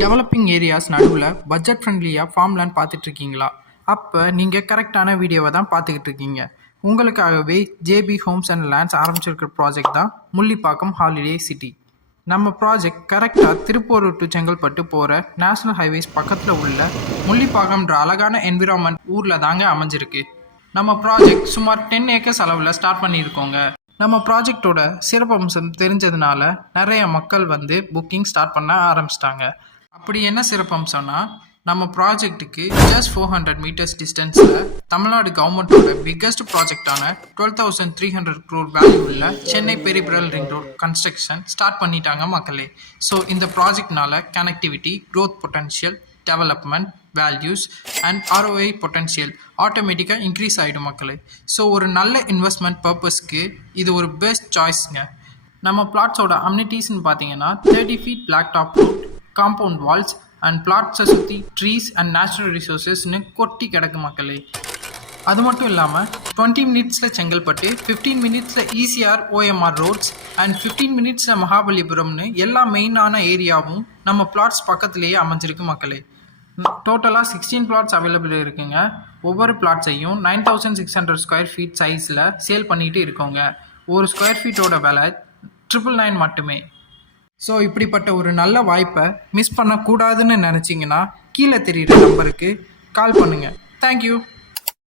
Developing areas நடுவில் budget ஃப்ரெண்ட்லியாக farm land பார்த்துட்டு இருக்கீங்களா? அப்போ நீங்கள் கரெக்டான வீடியோவை தான் பார்த்துக்கிட்டு இருக்கீங்க. உங்களுக்காகவே ஜேபி ஹோம்ஸ் அண்ட் லேண்ட்ஸ் ஆரம்பிச்சிருக்கிற ப்ராஜெக்ட் தான் முள்ளிப்பாக்கம் ஹாலிடே சிட்டி. நம்ம ப்ராஜெக்ட் கரெக்டாக திருப்பூர் டு செங்கல்பட்டு போகிற நேஷ்னல் ஹைவேஸ் பக்கத்தில் உள்ள முள்ளிப்பாக்கம்ன்ற அழகான என்விரான்மெண்ட் ஊரில் தாங்க அமைஞ்சிருக்கு. நம்ம ப்ராஜெக்ட் சுமார் 10 ஏக்கர்ஸ் அளவில் ஸ்டார்ட் பண்ணியிருக்கோங்க. நம்ம ப்ராஜெக்டோட சிறப்பம்சம் தெரிஞ்சதுனால நிறைய மக்கள் வந்து புக்கிங் ஸ்டார்ட் பண்ண ஆரம்பிச்சிட்டாங்க. அப்படி என்ன சிறப்பம்சம்னா, நம்ம ப்ராஜெக்ட்டுக்கு ஜஸ்ட் 400 மீட்டர்ஸ் டிஸ்டன்ஸில் தமிழ்நாடு கவர்மெண்ட்டோட பிக்கஸ்ட் ப்ராஜெக்டான 12,300 crore வேல்யூ உள்ள Chennai peripheral ring road construction start பண்ணிட்டாங்க மக்களே. ஸோ இந்த ப்ராஜெக்ட்னால connectivity, growth potential, development values and ROI potential ஆட்டோமேட்டிக்காக இன்க்ரீஸ் ஆகிடும் மக்களே. ஸோ ஒரு நல்ல இன்வெஸ்ட்மெண்ட் பர்பஸ்க்கு இது ஒரு பெஸ்ட் சாய்ஸ்ங்க. நம்ம பிளாட்ஸோட அம்யூனிட்டிஸ்ன்னு பார்த்தீங்கன்னா 30 feet black top road, compound walls and பிளாட்ஸை சுற்றி ட்ரீஸ் அண்ட் நேச்சுரல் ரிசோர்ஸஸ்ன்னு கொட்டி கிடக்கு மக்களே. அது மட்டும் இல்லாமல் 20 மினிட்ஸில் செங்கல்பட்டு, 15 மினிட்ஸில் ECR OMR ரோட்ஸ் அண்ட் 15 மினிட்ஸில் மகாபலிபுரம்னு எல்லா மெயினான ஏரியாவும் நம்ம பிளாட்ஸ் பக்கத்துலேயே அமைஞ்சிருக்கு மக்களே. டோட்டலாக 16 பிளாட்ஸ் அவைலபிள் இருக்குங்க. ஒவ்வொரு பிளாட்ஸையும் 9,600 ஸ்கொயர் ஃபீட் சைஸில் சேல் பண்ணிட்டு இருக்கோங்க. ஒரு ஸ்கொயர் ஃபீட்டோட விலை 999 மட்டுமே. ஸோ இப்படிப்பட்ட ஒரு நல்ல வாய்ப்பை மிஸ் பண்ணக்கூடாதுன்னு நினச்சிங்கன்னா கீழே தெரியுற நம்பருக்கு கால் பண்ணுங்கள். தேங்க்யூ.